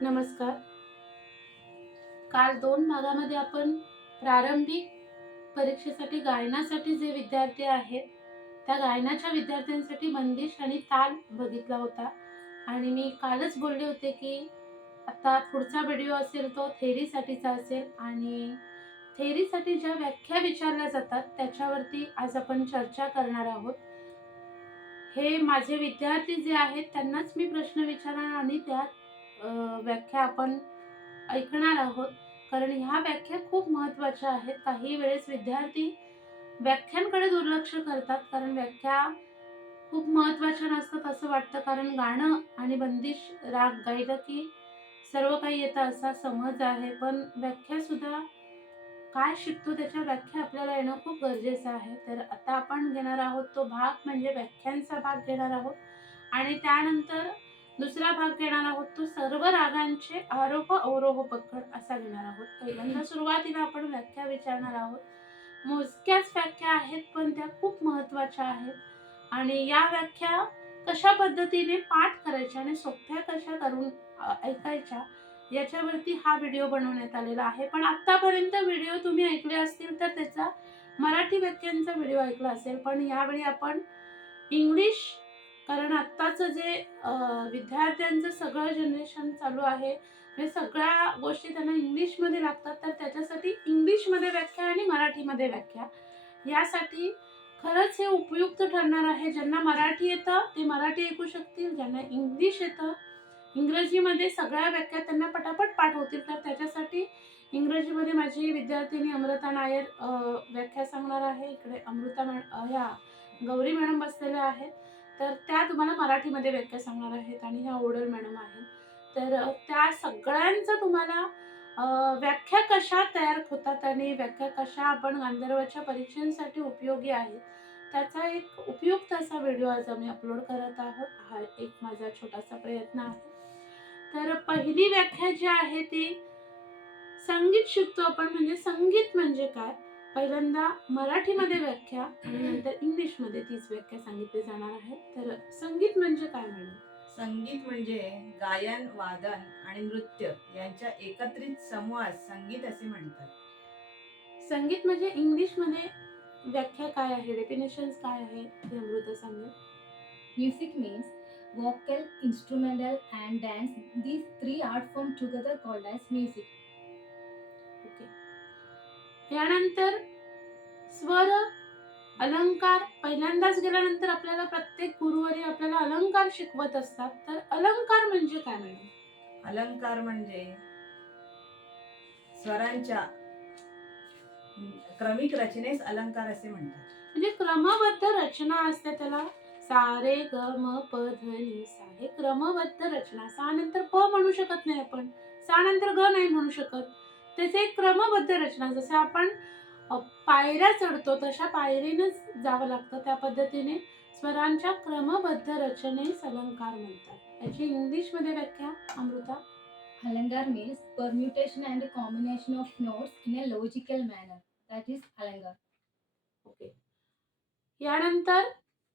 नमस्कार. काल 2 भागामध्ये आपण प्रारंभिक परीक्षेसाठी गायनासाठी जे विद्यार्थी आहेत, त्या गायनाच्या विद्यार्थ्यांसाठी बंदिश आणि ताल बघितला होता. आणि मी कालच बोलले होते, की आता पुढचा व्हिडिओ असेल तो थेअरीसाठीचा असेल आणि थेअरीसाठी ज्या व्याख्या विचारल्या जातात, त्याच्यावरती आज आपण चर्चा करणार आहोत. हे माझे विद्यार्थी जे आहेत त्यांनाच मी प्रश्न विचारणार आणि त्या व्याख्या आपण ऐकणार आहोत. कारण ह्या व्याख्या खूप महत्त्वाच्या आहेत. काही वेळेस विद्यार्थी व्याख्यांकडे दुर्लक्ष करतात, कारण व्याख्या खूप महत्त्वाच्या नसतात असं वाटतं. कारण गाणं आणि बंदिश राग गायलं की सर्व काही येतं असा समज आहे. पण व्याख्यासुद्धा काय शिकतो त्याच्या व्याख्या आपल्याला येणं खूप गरजेचं आहे. तर आता आपण घेणार आहोत तो भाग म्हणजे व्याख्यांचा भाग घेणार आहोत आणि त्यानंतर दुसरा भाग घेणार आहोत तो सर्व रागांचे आरोह अवरोह पकड असा घेणार आहोत. पहिल्यांदा सुरुवातीला आपण व्याख्या विचारणार आहोत. मोजक्याच व्याख्या आहेत पण त्या खूप महत्त्वाच्या आहेत आणि या व्याख्या कशा पद्धतीने पाठ करायच्या आणि सोप्या कशा करून ऐकायच्या याच्यावरती हा व्हिडिओ बनवण्यात आलेला आहे. पण आतापर्यंत व्हिडिओ तुम्ही ऐकले असतील तर त्याचा मराठी व्याख्यांचा व्हिडिओ ऐकला असेल. पण यावेळी आपण इंग्लिश, कारण आत्ताचं जे विद्यार्थ्यांचं सगळं जनरेशन चालू आहे, म्हणजे सगळ्या गोष्टी त्यांना इंग्लिशमध्ये लागतात, तर त्याच्यासाठी इंग्लिशमध्ये व्याख्या आणि मराठीमध्ये व्याख्या यासाठी खरंच हे उपयुक्त ठरणार आहे. ज्यांना मराठी येतं ते मराठी ऐकू शकतील, ज्यांना इंग्लिश येतं इंग्रजीमध्ये सगळ्या व्याख्या त्यांना पटापट पाठ होतील. तर त्याच्यासाठी इंग्रजीमध्ये माझी विद्यार्थिनी अमृता नायर व्याख्या सांगणार आहे. इकडे ह्या गौरी मॅडम बसलेल्या आहेत. तर त्या तुम्हाला मराठीमध्ये व्याख्या सांगणार आहेत आणि ह्या ओडल मॅडम आहेत. तर त्या सगळ्यांचं तुम्हाला व्याख्या कशा तयार होतात आणि व्याख्या कशा आपण गांधर्वाच्या परीक्षांसाठी उपयोगी आहेत, त्याचा एक उपयुक्त असा व्हिडिओ आज आम्ही अपलोड करत आहोत. हा एक माझा छोटासा प्रयत्न आहे. तर पहिली व्याख्या जी आहे ती संगीत शिकतो आपण, म्हणजे संगीत म्हणजे काय, पहिल्यांदा मराठीमध्ये व्याख्या आणि नंतर इंग्लिशमध्ये तीच व्याख्या सांगितली जाणार आहे. तर संगीत म्हणजे काय मॅडम? संगीत म्हणजे गायन, वादन आणि नृत्य यांच्या एकत्रित समूहास संगीत असे म्हणतात. संगीत म्हणजे इंग्लिशमध्ये व्याख्या काय आहे, डेफिनेशन्स काय आहे ते अमृता सांगेल. Music means vocal, instrumental, and dance. These three art forms together called as music. Okay. यानंतर स्वर, अलंकार. पहिल्यांदाच गेल्यानंतर आपल्याला प्रत्येक गुरुवारी आपल्याला अलंकार शिकवत असतात. तर अलंकार म्हणजे काय मॅडम? अलंकार म्हणजे स्वरांच्या क्रमिक रचनेस अलंकार असे म्हणतात. म्हणजे क्रमबद्ध रचना असते त्याला. सा रे ग म प ध नि सा, हे क्रमबद्ध रचना. सा नंतर प म्हणू शकत नाही आपण, सा नंतर ग नाही म्हणू शकत. त्याचे एक क्रमबद्ध रचना. जसे आपण पायऱ्या चढतो तशा पायरीनेच जावं लागतं, त्या पद्धतीने स्वरांच्या क्रमबद्ध रचनेस अलंकार म्हणतात. याची इंग्लिशमध्ये व्याख्या Amruta. Alangar means permutation and combination of notes in a logical manner. That is alangar. Okay. यानंतर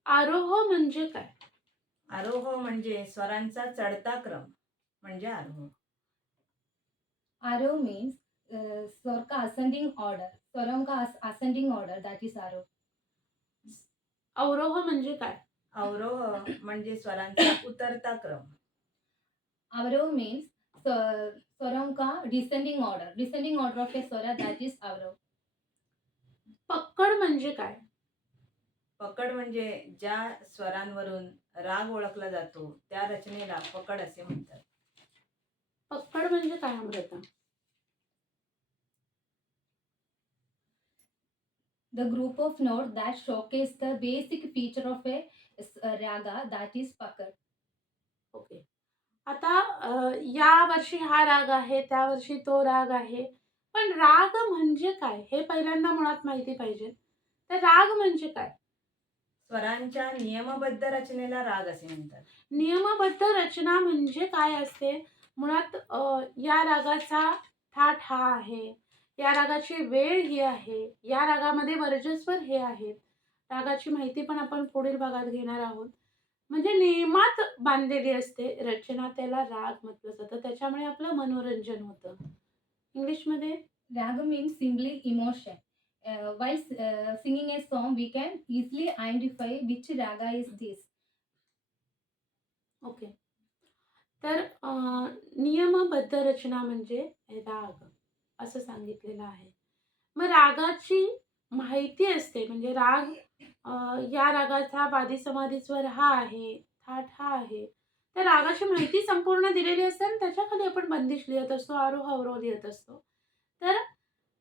आरोह म्हणजे काय? आरोह म्हणजे स्वरांचा चढता क्रम म्हणजे आरोह. Aroh means svar ka ascending order. Swaram ka ascending order. That is aroh. अवरोह म्हणजे काय? अवरोह म्हणजे स्वरांचा उतरता क्रम. Avaroh means swaram ka descending order. Descending order of a swara. That is avaroh. पक्कड म्हणजे काय? पकड म्हणजे ज्या स्वरांवरून राग ओळखला जातो त्या रचनेला पकड असे म्हणतात. पक्कड म्हणजे काय Amruta? The group of notes that showcase the basic feature of a raga. That is pakad. Okay. आता या वर्षी हा राग आहे, त्या वर्षी तो राग आहे. पण राग म्हणजे काय हे पहिल्यांदा मुळात माहिती पाहिजे. तर राग म्हणजे काय? स्वरांच्या नियमबद्ध रचनेला राग असे म्हणतात. नियमबद्ध रचना म्हणजे काय असते? मुळात या रागाचा थाट हा आहे, या रागाची वेळ ही आहे, या रागामध्ये वर्जस्वर हे आहेत. रागाची माहिती पण आपण पुढील भागात घेणार आहोत. म्हणजे नियमात बांधलेली असते रचना, त्याला राग म्हटलं जातं. त्याच्यामुळे आपलं मनोरंजन होतं. इंग्लिशमध्ये Raga means simply emotion. While singing a song, we can easily identify which raga is this. Okay. तर नियमबद्ध रचना म्हणजे राग असं सांगितलेलं आहे. मग रागाची माहिती असते म्हणजे राग या रागाचा वादी समाधी स्वर हा आहे, थाट हा आहे. त्या रागाची माहिती संपूर्ण दिलेली असते आणि त्याच्याखाली आपण बंदिश लिहित असतो, आरोह अवरोह लिहित असतो. तर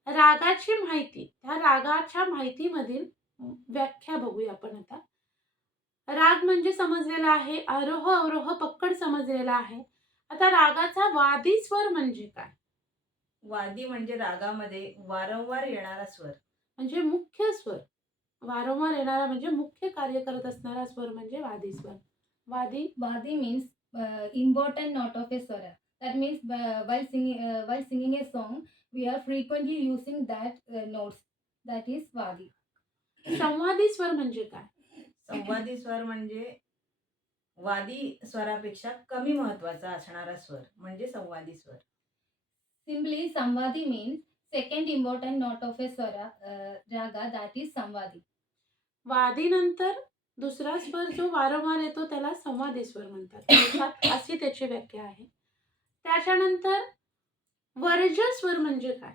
रागाची माहिती, त्या रागाच्या माहितीमधील व्याख्या बघूया आपण आता. राग म्हणजे समजलेला आहे, आरोह अवरोह पक्कड समजलेला आहे. आता रागाचा वादी स्वर म्हणजे काय? वादी म्हणजे रागामध्ये वारंवार येणारा स्वर. म्हणजे मुख्य स्वर. वारंवार येणारा म्हणजे मुख्य कार्य करत असणारा स्वर म्हणजे वादी स्वर. वादी Vadi means important note of a swara. That means while singing a song, we are frequently using that notes. That is Vadi. संवादी स्वर म्हणजे काय? संवादी स्वर म्हणजे वादी स्वरापेक्षा कमी महत्वाचा असणारा स्वर म्हणजे संवादी स्वर. Simply, Samvadi means second important note of a swara raga. That is Samvadi. वादीनंतर दुसरा स्वर जो वारंवार येतो त्याला संवादी स्वर म्हणतात. अर्थात अशी त्याची व्याख्या आहे. त्याच्यानंतर वर्ज्य स्वर म्हणजे काय?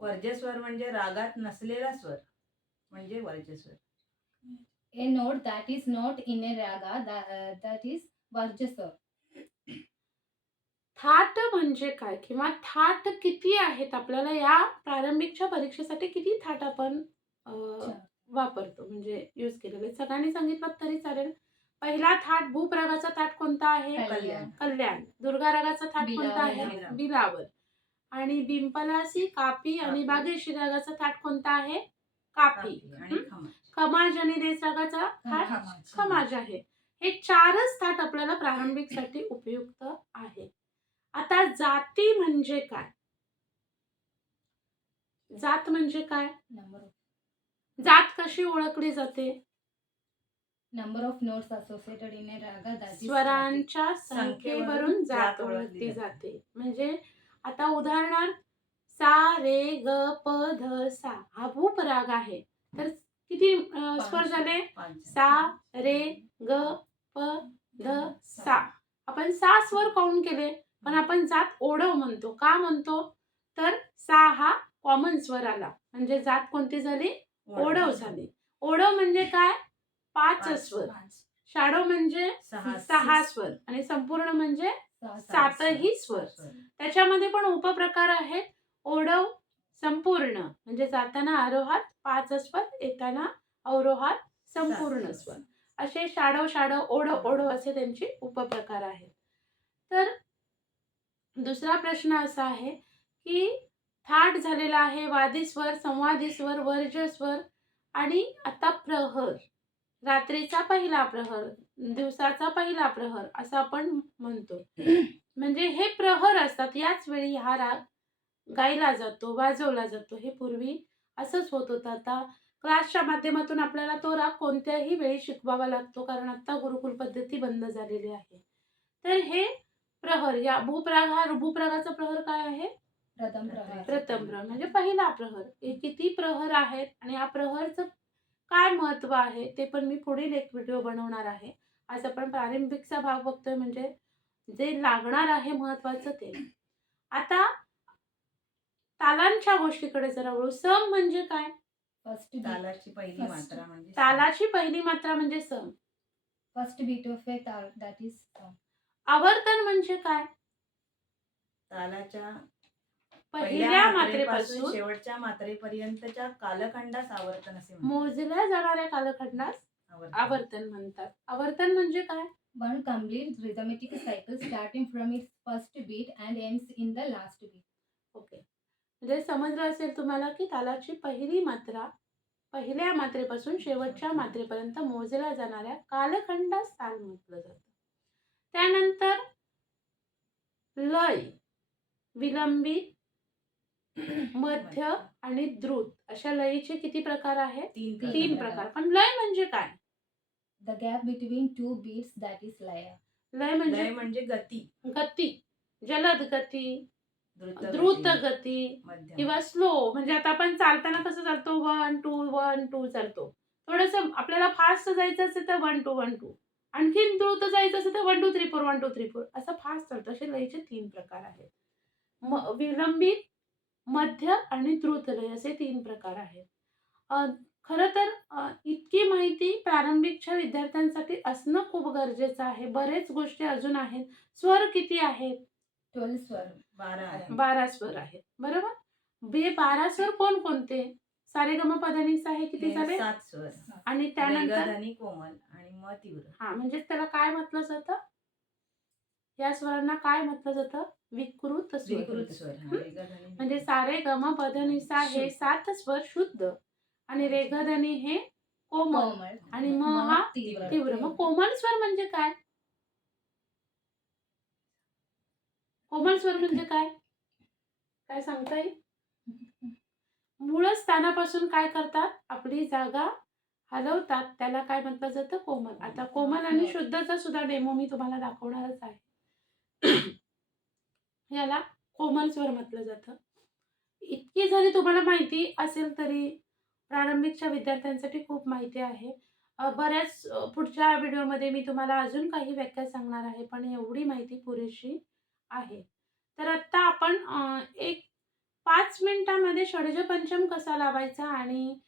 वर्ज्य स्वर म्हणजे रागात नसलेला स्वर म्हणजे वर्ज्य स्वर. A note that is not in a raga. That is Varja swar. थाट म्हणजे काय किंवा थाट किती आहेत? आपल्याला या प्रारंभिकच्या परीक्षेसाठी किती थाट आपण वापरतो म्हणजे यूज केलेले? सगळ्यांनी सांगितलं तरी चालेल. पहिला थाट भूप रागाचा थाट कोणता आहे? कल्याण. कल्याण. दुर्गा रागाचा थाट कोणता आहे? बिलावर. बिलावर. आणि बिंपलासी, कापी आणि कापी. बागेशी रागाचा थाट कोणता आहे? कापी. आणि खमाज. खमाज आणि देस रागाचा थाट खमाज. खमाज आहे. हे चारच थाट आपल्याला प्रारंभिकसाठी उपयुक्त आहे. आता जाती म्हणजे काय? जात म्हणजे काय? जात कशी ओळखली जाते? Number of notes associated in a raga. That is स्वरांच्या संख्येवरून संख्येवरून जात जात ओळखली ओळखली जाते. म्हणजे आता उदाहरणार्थ सा रे ग प ध सा हा भूप राग आहे. तर किती स्वर झाले? 5. सा रे ग प ध सा. आपण 6 स्वर काउंट केले, पण आपण जात ओढव म्हणतो. का म्हणतो? तर सा हा कॉमन स्वर आला. म्हणजे जात कोणती झाली? ओढव झाली. ओढव म्हणजे काय? 5 स्वर. शाडो म्हणजे 6 स्वर आणि संपूर्ण म्हणजे 7ही स्वर. त्याच्यामध्ये पण उपप्रकार आहेत. ओढव, संपूर्ण म्हणजे जाताना आरोहात 5 स्वर, येताना अवरोहात संपूर्ण स्वर. असे शाडो शाडो, ओढव ओढव असे त्यांचे उपप्रकार आहेत. तर दुसरा प्रश्न असा आहे की थाट झालेला आहे वादी स्वर, संवादी स्वर, वर्ज्य स्वर आणि आता प्रहर. रात्रीचा पहिला प्रहर, दिवसाचा पहिला प्रहर असं आपण म्हणतो. म्हणजे हे प्रहर असतात. याच वेळी हा राग गायला जातो, वाजवला जातो. हे पूर्वी असंच होत होतं. आता क्लासच्या माध्यमातून आपल्याला तो राग कोणत्याही वेळी शिकवावा लागतो, कारण आता गुरुकुल पद्धती बंद झालेली आहे. तर हे प्रहर, या भूपराग, हा भूपरागाचा प्रहर काय आहे? प्रथम प्रहर. प्रथम प्रहर म्हणजे पहिला प्रहर. हे किती प्रहर आहेत आणि या प्रहरचं काय महत्व आहे ते पण मी पुढील एक व्हिडिओ बनवणार आहे. आज आपण प्रारंभिकचा भाग बघतोय म्हणजे जे लागणार आहे महत्वाचं ते. आता तालांच्या गोष्टीकडे जरा वळू. सम म्हणजे काय? First beat. तालाची पहिली मात्रा म्हणजे तालाची पहिली मात्रा म्हणजे सम. First beat of a tal. That is sum. आवर्तन म्हणजे काय? तालाच्या पहिल्या मात्रेपासून शेवटच्या मात्रेपर्यंतच्या कालखंडास आवर्तन असे म्हणतात. मोजल्या जाणाऱ्या कालखंडास आवर्तन म्हणतात. आवर्तन म्हणजे काय? One complete rhythmic cycle starting from its first beat and ends in the last beat. Okay. म्हणजे समजलं असेल तुम्हाला की तालाची पहिली मात्रा पहिल्या मात्रेपासून शेवटच्या मात्रेपर्यंत मोजल्या जाणाऱ्या कालखंडास ताल म्हटलं जातं. त्यानंतर लय, विलंबित, मध्य आणि द्रुत अशा लयीचे किती प्रकार आहेत? 3 3 प्रकार. पण लय म्हणजे काय? the gap between two beats, that is laya. लय लय म्हणजे म्हणजे गती, गती, जलद गती, द्रुत द्रुत गती, गती मध्यम. किंवा स्लो. म्हणजे आता आपण चालताना कसं चालतो, 1-2 चालतो. थोडंसं आपल्याला फास्ट जायचं असेल तर 1-2 आणखीन द्रुत जायचं असेल तर 1-2-3-4 1-2-3-4 असं फास्ट चालतं. असे लयचे 3 प्रकार आहेत. विलंबित, मध्य आणि द्रुत लय असे 3 प्रकार आहेत. खरं तर इतकी माहिती प्रारंभिकच्या विद्यार्थ्यांसाठी असणं खूप गरजेचं आहे. बरेच गोष्टी अजून आहेत. स्वर किती आहेत? 12 स्वर. 12 आहे. 12 स्वर आहेत. बरोबर? 12 स्वर कोणकोणते? सारेगमपधनिसा हे किती हे झाले? 7 स्वर. आणि त्यानंतर रेगधनी, कोमल आणि म तीव्र. म्हणजे त्याला काय म्हटलं जातं? या स्वरांना काय म्हटलं जातं? विकृत स्वर. विकृत स्वर. रेगधनी, म्हणजे सारेगमपधनिसा हे 7 स्वर शुद्ध आणि रेगधनी हे कोमल कोमल आणि म हा तीव्र. मग कोमल स्वर म्हणजे काय? कोमल स्वर म्हणजे काय? काय सांगता येईल? मूळ स्थानापासून काय करतात? आपली जागा हलवतात. त्याला काय म्हटलं जातं? कोमल. आता कोमल आणि शुद्धचा सुद्धा डेमो मी तुम्हाला दाखवणारच आहे. याला कोमल स्वर म्हटलं जातं. इतकी जरी तुम्हाला माहिती असेल तरी प्रारंभिकच्या विद्यार्थ्यांसाठी खूप माहिती आहे. बऱ्याच पुढच्या व्हिडिओमध्ये मी तुम्हाला अजून काही व्याख्या सांगणार आहे, पण एवढी माहिती पुरेशी आहे. तर आत्ता आपण एक 5 मिनिटांमध्ये षड्जपंचम कसा लावायचा आणि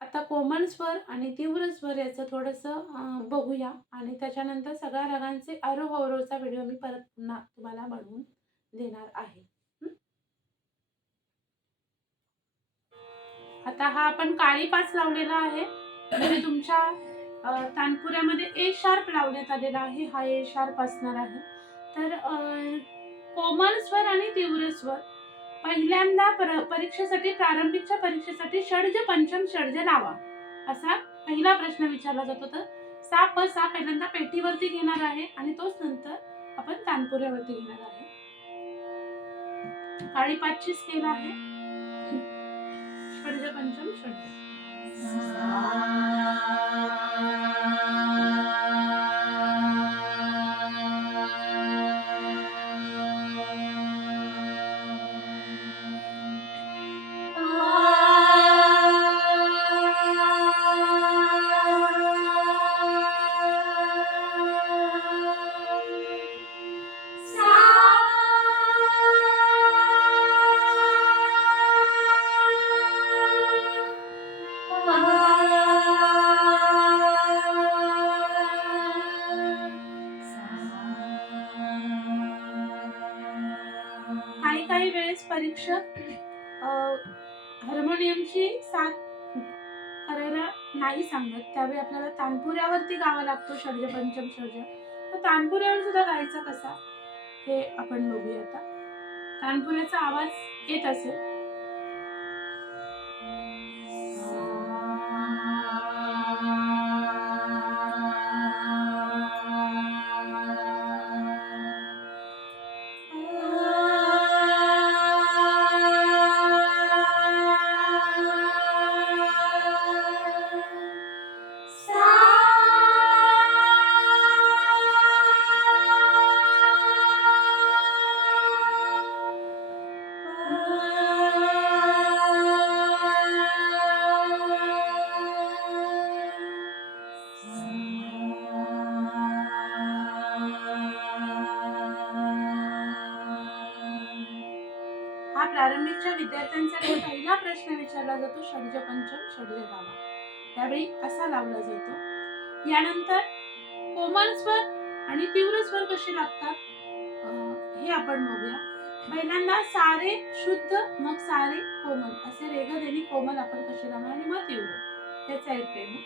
आता कोमल स्वर आणि तीव्र स्वर याचं थोडंसं बघूया आणि त्याच्यानंतर सगळ्या रागांचे आरोह अवरोहचा व्हिडिओ मी परत पुन्हा तुम्हाला बनवून देणार आहे. आता हा आपण काळी 5 लावलेला आहे. म्हणजे तुमच्या तानपुऱ्यामध्ये ए शार्प लावण्यात आलेला आहे. हा ए शार्प असणार आहे. तर कोमल स्वर आणि तीव्र स्वर पहिल्यांदा परीक्षेसाठी प्रारंभिकच्या परीक्षेसाठी षड्ज पंचम षड्ज लावा असा पहिला प्रश्न विचारला जातो. तर सा प सा पहिल्यांदा पेटीवरती घेणार आहे आणि तोच नंतर आपण तानपुऱ्यावरती घेणार आहे. काळी 5ची स्केल आहे. षड्ज पंचम षड्ज. काही वेळेस परीक्षक हार्मोनियमची साथ करायला नाही सांगत, त्यावेळी आपल्याला तानपुऱ्यावरती गावा लागतो षड्ज पंचम षड्ज. तर तानपुऱ्यावर सुद्धा गायचा कसा हे आपण बघूया. आता तानपुऱ्याचा आवाज येत असेल. हा प्रारंभिकच्या विद्यार्थ्यांसाठी पहिला प्रश्न विचारला जातो. षड्ज पंचम षड्ज लावा. त्यावेळी असा लावला जातो. यानंतर कोमल स्वर आणि तीव्र स्वर कसे लागतात हे आपण बघूया. पहिल्यांदा सारे शुद्ध, मग सारे कोमल असे रेगधनी कोमल आपण कसे लावणार आणि मग तीव्र. याचा एक डेमो.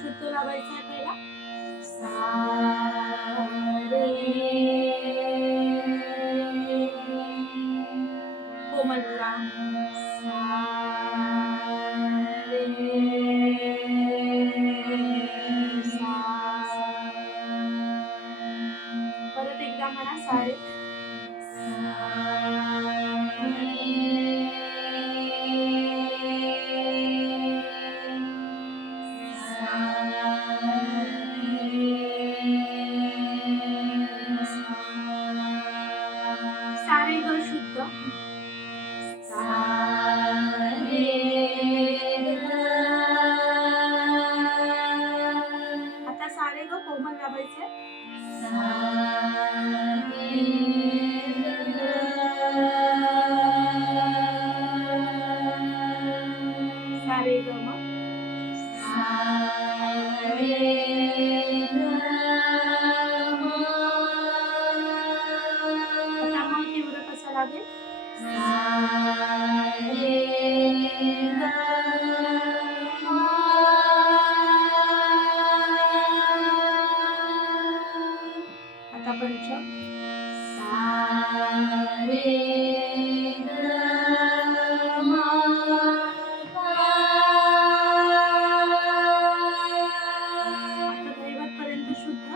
शुद्ध लावायचा आहे पहिला. कोमलला परत एकदा म्हणा सारे. दाबायचे. सा रे ग म. आता मग तीव्र कसा लागेल? आता पंचम. आता दैवत पर्यंत शुद्ध.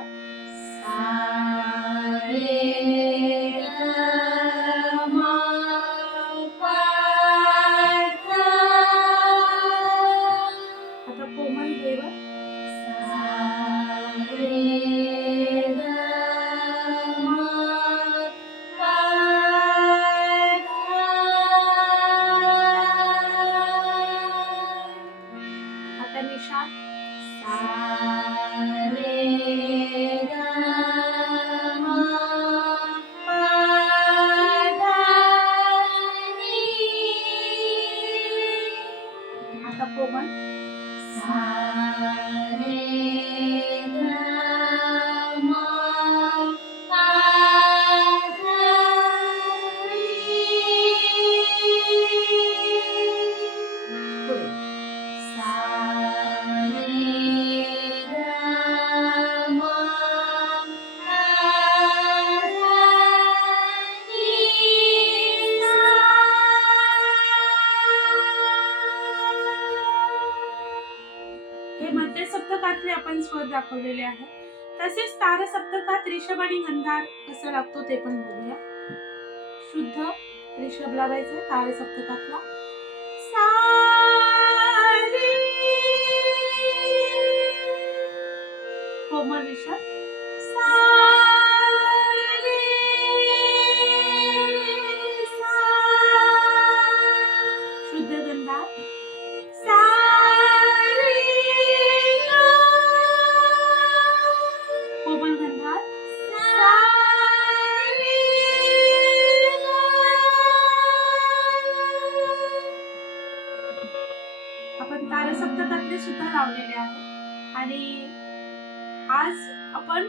आता कोमल दैवत. आता निषाद. आता कोमल. पुढे. हे मध्य सप्तकातले आपण स्वर दाखवलेले आहे. तसेच तार सप्तकात रिषभ आणि गंधार कसा लागतो ते पण बघूया. शुद्ध रिषभ लावायचा तार सप्तकातला. सा रे. कोमल रिषभ. सा रे सा. शुद्ध गंधार. सा रे ग. कोमल गंधार. सा रे ग. आपण तार सप्तकातले सुद्धा लावलेले आहे. आणि आज आपण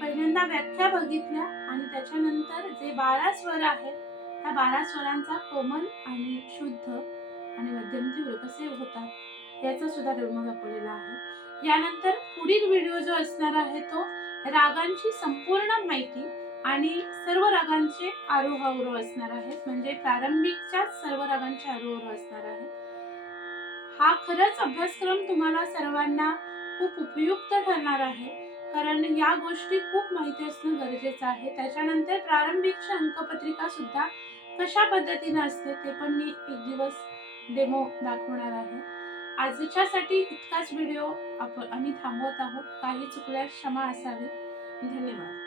पहिल्यांदा व्याख्या बघितल्या आणि त्याच्यानंतर जे 12 स्वर आहेत त्या 12 स्वरांचा कोमल आणि शुद्ध आणि मध्यम तीव्र कसे होतात याचा सुद्धा डेमो दाखवलेला आहे. यानंतर पुढील व्हिडिओ जो असणार आहे तो रागांची संपूर्ण माहिती आणि सर्व रागांचे आरोह अवरोह असणार आहेत. म्हणजे प्रारंभिकच्या सर्व रागांचे आरोह अवरोह असणार आहेत. हा खरंच अभ्यासक्रम तुम्हाला सर्वांना खूप उपयुक्त ठरणार आहे, कारण या गोष्टी खूप माहिती असणं गरजेचं आहे. त्याच्यानंतर प्रारंभिकची अंकपत्रिका सुद्धा कशा पद्धतीने असते ते पण मी एक दिवस डेमो दाखवणार आहे. आजच्यासाठी इतकाच व्हिडिओ आम्ही थांबवत आहोत. काही चुकल्यास क्षमा असावी. धन्यवाद.